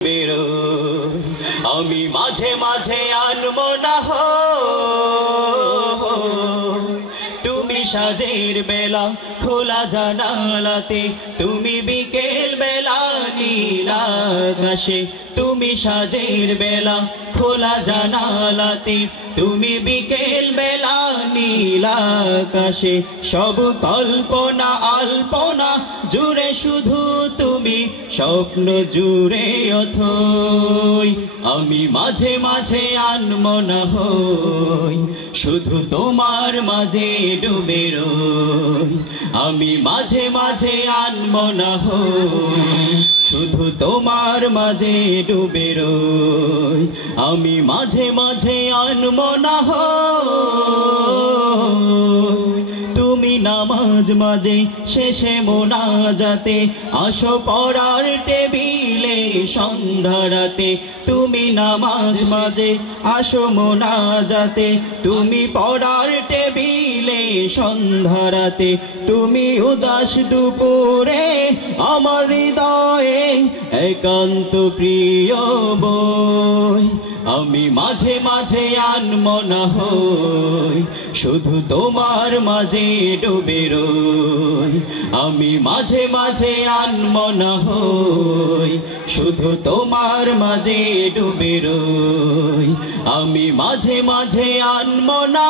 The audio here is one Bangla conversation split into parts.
বেরোই আমি মাঝে মাঝে আনমো না হো তুমি সাজের বেলা খোলা জানালাতে তুমি বিকেল বেলা নীল আকাশে তুমি সাজের বেলা খোলা জানালাতে তুমি বিকেল বেলা নীল আকাশে সব কল্পনা আল্পনা জুড়ে শুধু তুমি স্বপ্ন জুড়ে অথই আমি মাঝে মাঝে আনমনা হই শুধু তোমার মাঝে ডুবে রই আমি মাঝে মাঝে আনমনা হই শুধু তোমার মাঝে ডুবে রই আমি মাঝে মাঝে আনমনা হই তুমি নামাজ মাঝে শেষে মোনাজাতে আসো পড়ার টেবিলে সন্ধ্যারাতে তুমি নামাজ মাঝে আসো মোনাজাতে তুমি পড়ার টেবিলে সন্ধ্যারাতে তুমি উদাস দুপুরে আমার হৃদয়ে একান্ত প্রিয় বই আমি মাঝে মাঝে আনমনা হই শুধু তোমার মাঝে ডুবে রই আমি মাঝে মাঝে আনমনা হই শুধু তোমার মাঝে ডুবে রই আমি মাঝে মাঝে আনমনা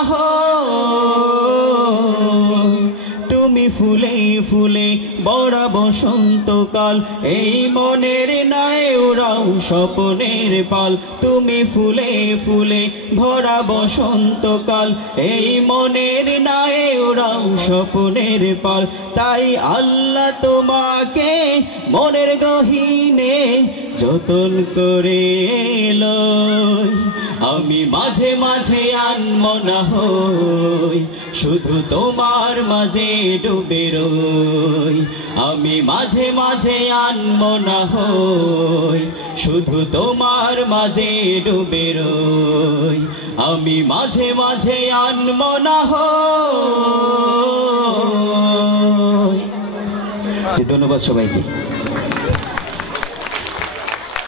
হই তুমি ফুলে ফুলে বড়া বসন্তকাল এই মনের নাই উড়াও স্বপ্নের পাল তুমি ফুলে ফুলে ভরা বসন্তকাল এই মনের নাই উড়াও স্বপ্নের পাল তাই আল্লাহ তোমাকে মনের গহীনে যতন করে লয় আমি মাঝে মাঝে আনমনা হই শুধু তোমার মাঝে ডুবে রই আমি মাঝে মাঝে আনমনা হই শুধু তোমার মাঝে ডুবে রই আমি মাঝে মাঝে আনমনা হই। ধন্যবাদ সবাইকে।